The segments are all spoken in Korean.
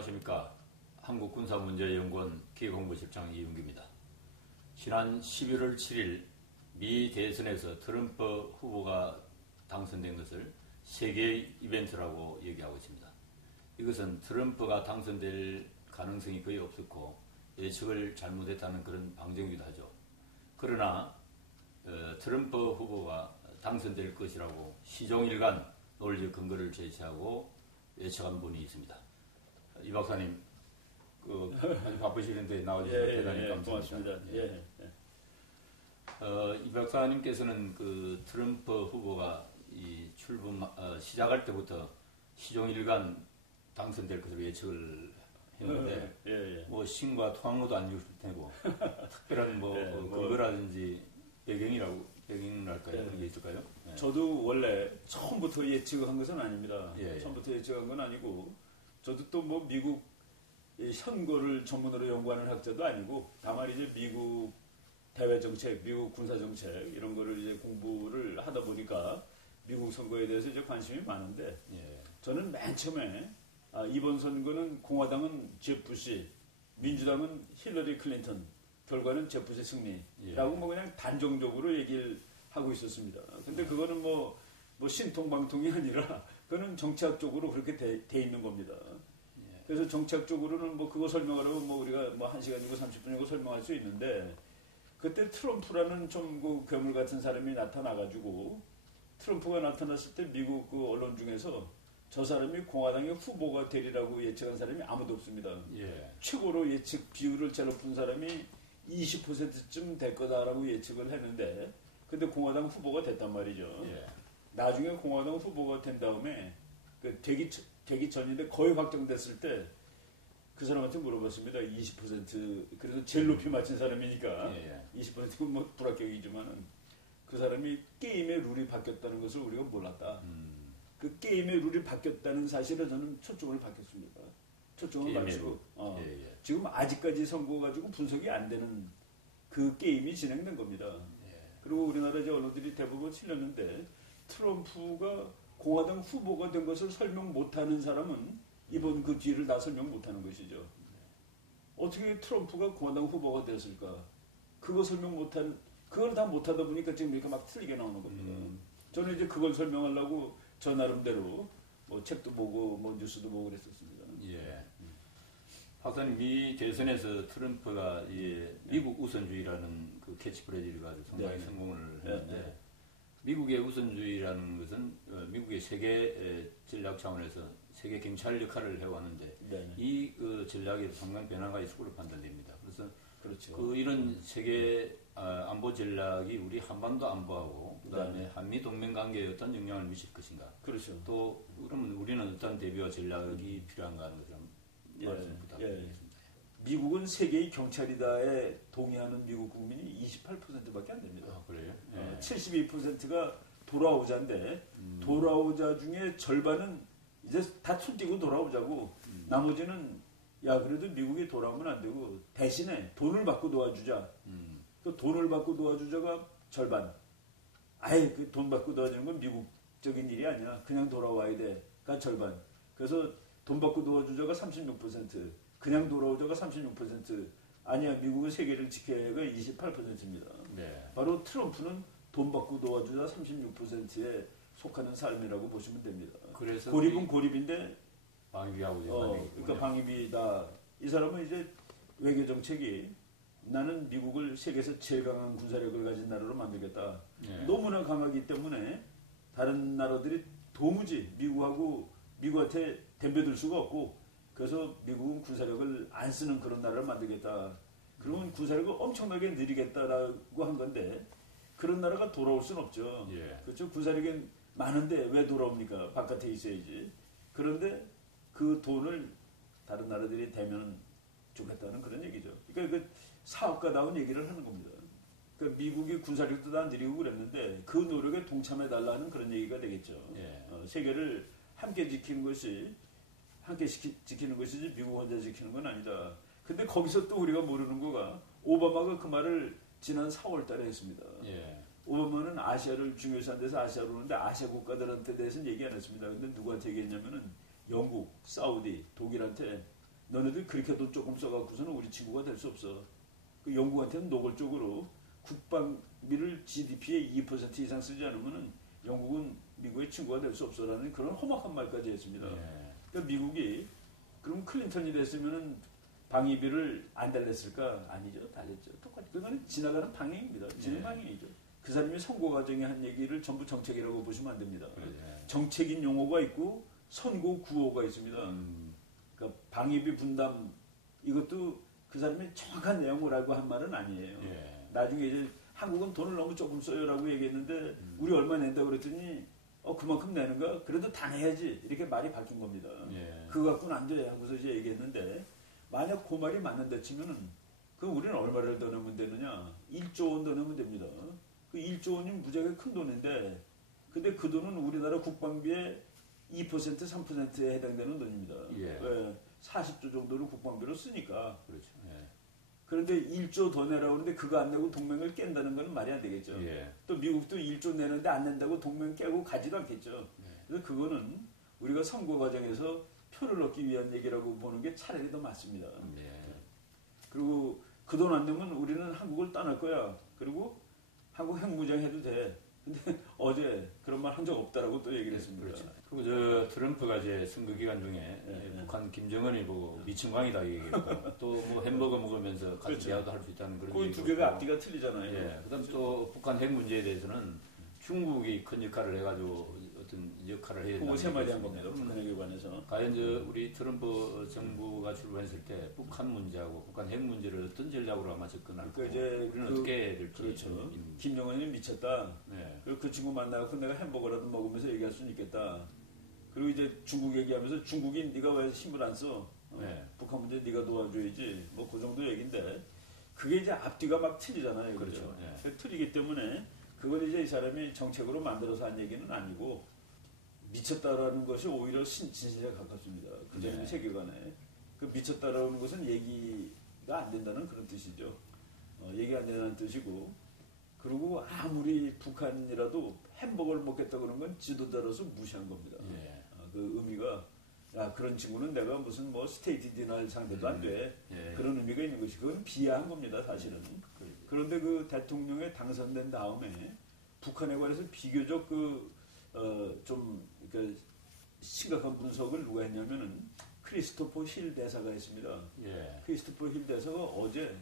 안녕하십니까. 한국군사문제연구원 기획홍보실장 이윤기입니다. 지난 11월 7일 미 대선에서 트럼프 후보가 당선된 것을 세계의 이벤트라고 얘기하고 있습니다. 이것은 트럼프가 당선될 가능성이 거의 없었고 예측을 잘못했다는 그런 방증이기도 하죠. 그러나 트럼프 후보가 당선될 것이라고 시종일관 논리적 근거를 제시하고 예측한 분이 있습니다. 이 박사님, 아주 바쁘시는데 나와주셔서 대단히 감사합니다. 고맙습니다. 이 박사님께서는 그 트럼프 후보가 이 출범 시작할 때부터 시종일관 당선될 것으로 예측을 했는데 뭐 신과 토항로도 아니었을 테고 특별한 근거라든지 배경이랄까요? 그런 게 있을까요? 저도 원래 처음부터 예측한 것은 아닙니다. 처음부터 예측한 건 아니고 저도 또 뭐 미국 현고를 전문으로 연구하는 학자도 아니고 다만 이제 미국 대외 정책, 미국 군사 정책 이런 거를 이제 공부를 하다 보니까 미국 선거에 대해서 이제 관심이 많은데 저는 맨 처음에 이번 선거는 공화당은 제프 부시, 민주당은 힐러리 클린턴, 결과는 제프 부시 승리라고 뭐 그냥 단정적으로 얘기를 하고 있었습니다. 근데 그거는 뭐 신통방통이 아니라 그거는 정치학적으로 그렇게 돼 있는 겁니다. 그래서 정치학적으로는 뭐 그거 설명하려면 뭐 우리가 뭐 1시간이고 30분이고 설명할 수 있는데 그때 트럼프라는 좀 그 괴물 같은 사람이 나타나가지고 트럼프가 나타났을 때 미국 그 언론 중에서 저 사람이 공화당의 후보가 되리라고 예측한 사람이 아무도 없습니다. 최고로 예측 비율을 제일 높은 사람이 20%쯤 될 거다라고 예측을 했는데 근데 공화당 후보가 됐단 말이죠. 나중에 공화당 후보가 된 다음에 그 되기 전인데 거의 확정됐을 때 그 사람한테 물어봤습니다. 20% 그래서 제일 높이 맞힌 사람이니까 20%는 뭐 불합격이지만은 그 사람이 게임의 룰이 바뀌었다는 것을 우리가 몰랐다. 그 게임의 룰이 바뀌었다는 사실에 저는 초점을 바뀌었습니다. 초점을 바뀌고 지금 아직까지 선거 가지고 분석이 안 되는 그 게임이 진행된 겁니다. 그리고 우리나라 이제 언론들이 대부분 틀렸는데 트럼프가 공화당 후보가 된 것을 설명 못하는 사람은 이번 그 뒤를 다 설명 못하는 것이죠. 어떻게 트럼프가 공화당 후보가 됐을까? 그거 설명 못한 그걸 다 못하다 보니까 지금 이렇게 막 틀리게 나오는 겁니다. 저는 이제 그걸 설명하려고 저 나름대로 뭐 책도 보고 뭐 뉴스도 보고 그랬었습니다. 박사님, 미 대선에서 트럼프가 미국 우선주의라는 그 캐치프레이즈를 가지고 상당히 성공을 했는데 미국의 우선주의라는 것은 미국의 세계 전략 차원에서 세계 경찰 역할을 해왔는데 이 전략에 상당히 변화가 있을 것으로 판단됩니다. 그래서 이런 세계 안보 전략이 우리 한반도 안보하고 그다음에 한미 동맹 관계에 어떤 영향을 미칠 것인가? 또 그러면 우리는 어떤 대비와 전략이 필요한가 하는 것을 말씀 부탁드리겠습니다. 미국은 세계의 경찰이다에 동의하는 미국 국민이 28%밖에 안 됩니다. 그래요? 72%가 돌아오자인데 돌아오자 중에 절반은 이제 다 손 띄고 돌아오자고 나머지는 그래도 미국이 돌아오면 안 되고 대신에 돈을 받고 도와주자. 그 돈을 받고 도와주자가 절반. 아예 그 돈 받고 도와주는 건 미국적인 일이 아니야. 그냥 돌아와야 돼가 절반. 그래서 돈 받고 도와주자가 36%. 그냥 돌아오자가 36%. 아니야, 미국은 세계를 지켜야가 28%입니다. 바로 트럼프는 돈 받고 도와주자 36%에 속하는 삶이라고 보시면 됩니다. 그래서 고립은 고립인데 방위비하고 그러니까 방위비다. 이 사람은 이제 외교 정책이 나는 미국을 세계에서 제일 강한 군사력을 가진 나라로 만들겠다. 너무나 강하기 때문에 다른 나라들이 도무지 미국한테 덤벼들 수가 없고 그래서 미국은 군사력을 안 쓰는 그런 나라를 만들겠다. 그러면 군사력을 엄청나게 늘리겠다라고 한 건데 그런 나라가 돌아올 수는 없죠. 그렇죠. 군사력이 많은데 왜 돌아옵니까? 바깥에 있어야지. 그런데 그 돈을 다른 나라들이 대면 주겠다는 그런 얘기죠. 그러니까 그 사업가다운 얘기를 하는 겁니다. 그러니까 미국이 군사력도 다 늘리고 그랬는데 그 노력에 동참해달라는 그런 얘기가 되겠죠. 세계를 함께 지키는 것이 미국 혼자 지키는 건 아니다. 근데 거기서 또 우리가 모르는 거가 오바마가 그 말을 지난 4월 달에 했습니다. 오바마는 아시아를 중요시한 데서 아시아로 오는데 아시아 국가들한테 대해서는 얘기 안 했습니다. 근데 누구한테 얘기했냐면은 영국, 사우디, 독일한테 너네들 그렇게 돈 조금 써갖고서는 우리 친구가 될 수 없어. 그 영국한테는 노골적으로 국방비를 GDP의 2% 이상 쓰지 않으면은 영국은 미국의 친구가 될 수 없어라는 그런 험악한 말까지 했습니다. 그러니까 미국이 그럼 클린턴이 됐으면은 방위비를 안 달랬을까? 아니죠. 달랬죠. 똑같이. 그거는 지나가는 방향입니다. 지는 방향이죠. 그 사람이 선거 과정에 한 얘기를 전부 정책이라고 보시면 안 됩니다. 정책인 용어가 있고 선고 구호가 있습니다. 그러니까 방위비 분담 이것도 그 사람이 정확한 내용을 알고 한 말은 아니에요. 나중에 이제 한국은 돈을 너무 조금 써요라고 얘기했는데 우리 얼마 낸다 그랬더니 그만큼 내는가? 그래도 다 내야지. 이렇게 말이 바뀐 겁니다. 그거 갖고는 안 돼. 하고서 이제 얘기했는데 만약 그 말이 맞는다 치면은 그럼 우리는 얼마를 더 넣으면 되느냐? 1조 원 더 넣으면 됩니다. 그 1조 원이 무지하게 큰 돈인데 근데 그 돈은 우리나라 국방비의 2% 3%에 해당되는 돈입니다. 40조 정도를 국방비로 쓰니까. 그렇죠. 그런데 1조 더 내라고 하는데 그거 안 내고 동맹을 깬다는 건 말이 안 되겠죠. 또 미국도 1조 내는데 안 낸다고 동맹 깨고 가지도 않겠죠. 그래서 그거는 우리가 선거 과정에서 표를 얻기 위한 얘기라고 보는 게 차라리 더 맞습니다. 그리고 그 돈 안 내면 우리는 한국을 떠날 거야. 그리고 한국 핵무장 해도 돼. 근데 어제 그런 말 한 적 없다라고 또 얘기를 했습니다. 그렇죠. 그리고 트럼프가 이제 선거 기간 중에 북한 김정은이 보고 미친 광이다 얘기했고 또 뭐 햄버거 먹으면서 같이 대화도 할 수 있다는 그런 그 두 개가 앞뒤가 틀리잖아요. 그다음 또 북한 핵 문제에 대해서는 중국이 큰 역할을 해가지고 어떤 역할을 해야 된다. 그거 세 마디 한 겁니다. 북한 핵에 관해서. 과연 우리 트럼프 정부가 출범했을 때 북한 문제하고 북한 핵 문제를 어떤 전략으로 아마 접근할까? 그러니까 이제 우리는 어떻게 해야 될지. 그렇죠. 김정은이 미쳤다. 그리고 그 친구 만나고 내가 햄버거라도 먹으면서 얘기할 수는 있겠다. 그리고 이제 중국 얘기하면서 중국이 네가 왜 힘을 안 써? 북한 문제 네가 도와줘야지. 뭐 그 정도 얘기인데 그게 이제 앞뒤가 막 틀리잖아요. 그렇죠. 틀리기 때문에 그걸 이제 이 사람이 정책으로 만들어서 한 얘기는 아니고 미쳤다라는 것이 오히려 진실에 가깝습니다. 그전의 세계관에. 그 미쳤다라는 것은 얘기가 안 된다는 그런 뜻이죠. 얘기가 안 된다는 뜻이고 그리고 아무리 북한이라도 햄버거를 먹겠다고 그런 건 지도자로서 무시한 겁니다. 그 의미가 그런 친구는 내가 무슨 뭐 스테이트 디너할 상대도 안 돼. 그런 의미가 있는 것이 그건 비하한 겁니다. 사실은. 그런데 그 대통령에 당선된 다음에 북한에 관해서 비교적 좀 그러니까 심각한 분석을 누가 했냐면은 크리스토퍼 힐 대사가 했습니다. 크리스토퍼 힐 대사가 어제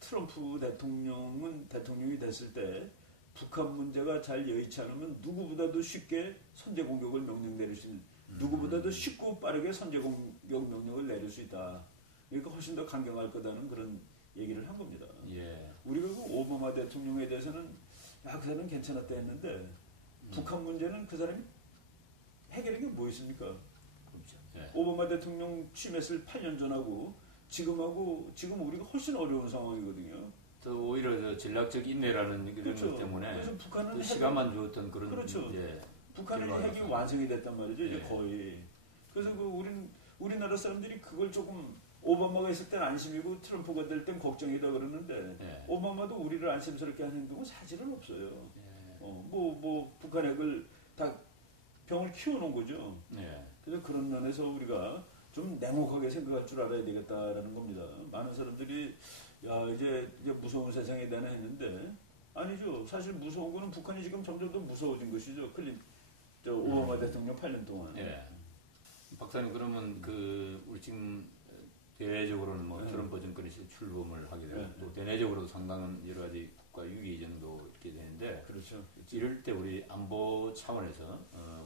트럼프 대통령이 됐을 때 북한 문제가 잘 여의치 않으면 누구보다도 쉽게 선제 공격을 명령 내릴 수 있는 누구보다도 쉽고 빠르게 선제 공격 명령을 내릴 수 있다. 그러니까 훨씬 더 강경할 거다는 그런 얘기를 한 겁니다. 우리가 그 오바마 대통령에 대해서는 그 사람은 괜찮았다 했는데 북한 문제는 그 사람이 해결한 게 뭐 있습니까? 오바마 대통령 취임했을 8년 전하고 지금 우리가 훨씬 어려운 상황이거든요. 또 오히려 전략적 인내라는 그런 것 때문에 그래서 북한은 시간만 주었던 그런 북한은 핵이 완성이 됐단 말이죠. 이제 거의. 그래서 우리나라 사람들이 그걸 조금 오바마가 있을 땐 안심이고 트럼프가 될 땐 걱정이다 그러는데 오바마도 우리를 안심스럽게 하는 행동은 사실은 없어요. 북한 핵을 다 병을 키워놓은 거죠. 그래서 그런 면에서 우리가 좀 냉혹하게 생각할 줄 알아야 되겠다라는 겁니다. 많은 사람들이 이제 무서운 세상에 대한 했는데 아니죠. 사실 무서운 거는 북한이 지금 점점 더 무서워진 것이죠. 오바마 대통령 8년 동안. 박사님 그러면 우리 지금 대내적으로는 트럼프 정권이 출범을 하게 되고 또 대내적으로도 상당한 여러 가지 국가 위기 정도 이렇게 되는데 그렇죠. 이럴 때 우리 안보 차원에서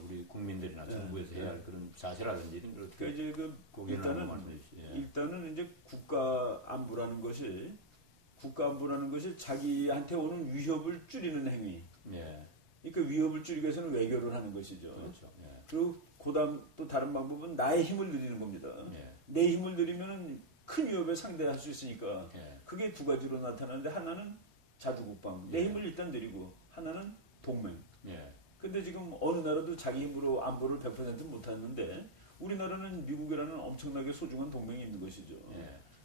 우리 국민들이나 정부에서 해야 할 그런 자세라든지 이런 걸 어떻게 일단은 이제 국가 안보라는 것이 자기한테 오는 위협을 줄이는 행위. 그러니까 위협을 줄이기 위해서는 외교를 하는 것이죠. 그렇죠. 그리고 그다음 또 다른 방법은 나의 힘을 늘리는 겁니다. 내 힘을 늘리면 큰 위협에 상대할 수 있으니까 그게 두 가지로 나타나는데 하나는 자주국방, 내 힘을 일단 늘리고 하나는 동맹. 근데 지금 어느 나라도 자기 힘으로 안보를 100% 못하는데 우리나라는 미국이라는 엄청나게 소중한 동맹이 있는 것이죠.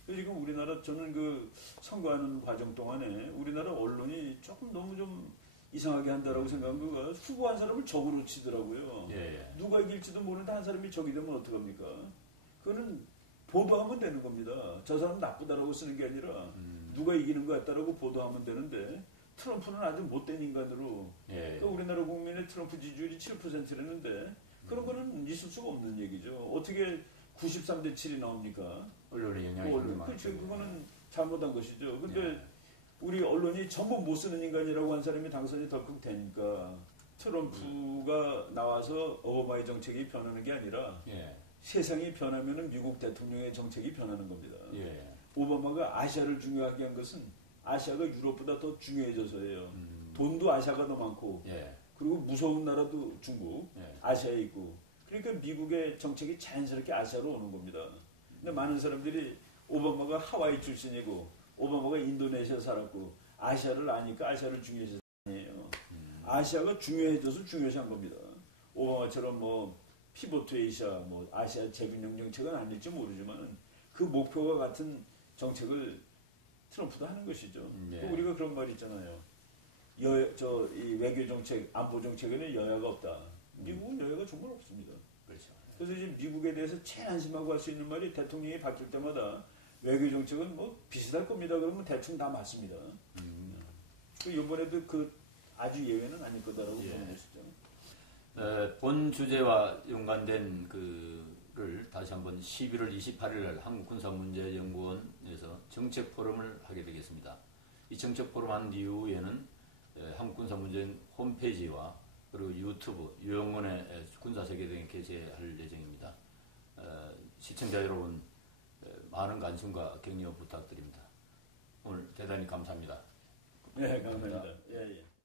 그래서 지금 우리나라 저는 선거하는 과정 동안에 우리나라 언론이 조금 너무 좀 이상하게 한다라고 생각한 거가 후보한 사람을 적으로 치더라고요. 누가 이길지도 모르는데 한 사람이 적이 되면 어떡합니까? 그거는 보도하면 되는 겁니다. 저 사람 나쁘다라고 쓰는 게 아니라 누가 이기는 것 같다라고 보도하면 되는데 트럼프는 아주 못된 인간으로 그러니까 우리나라 국민의 트럼프 지지율이 7%라는데 그런 거는 있을 수가 없는 얘기죠. 어떻게 93대 7이 나옵니까? 언론의 영향이 그렇죠. 그거는 잘못한 것이죠. 근데 우리 언론이 전부 못 쓰는 인간이라고 한 사람이 당선이 덜컥 되니까 트럼프가 나와서 오바마의 정책이 변하는 게 아니라 세상이 변하면은 미국 대통령의 정책이 변하는 겁니다. 오바마가 아시아를 중요하게 한 것은 아시아가 유럽보다 더 중요해져서예요. 돈도 아시아가 더 많고 그리고 무서운 나라도 중국, 아시아에 있고 그러니까 미국의 정책이 자연스럽게 아시아로 오는 겁니다. 근데 많은 사람들이 오바마가 하와이 출신이고 오바마가 인도네시아 살았고 아시아를 아니까 아시아를 중요해서 아니에요. 아시아가 중요해져서 중요시한 겁니다. 오바마처럼 뭐 피보트 에이시아, 뭐 아시아 재균형 정책은 아닐지 모르지만 그 목표와 같은 정책을 트럼프도 하는 것이죠. 우리가 그런 말 있잖아요. 이 외교 정책, 안보 정책에는 여야가 없다. 미국은 여야가 정말 없습니다. 그렇죠. 그래서 이제 미국에 대해서 제일 안심하고 할 수 있는 말이 대통령이 바뀔 때마다 외교 정책은 뭐 비슷할 겁니다. 그러면 대충 다 맞습니다. 이번에도 그 아주 예외는 아닐 거다라고 보는 것이죠. 본 주제와 연관된 그를 다시 한번 11월 28일 날 한국군사문제연구원에서 정책 포럼을 하게 되겠습니다. 이 정책 포럼 한 이후에는 한국군사문제연 홈페이지와 그리고 유튜브, 유영원의 군사세계 등에 게시할 예정입니다. 시청자 여러분 많은 관심과 격려 부탁드립니다. 오늘 대단히 감사합니다. 네, 감사합니다. 예.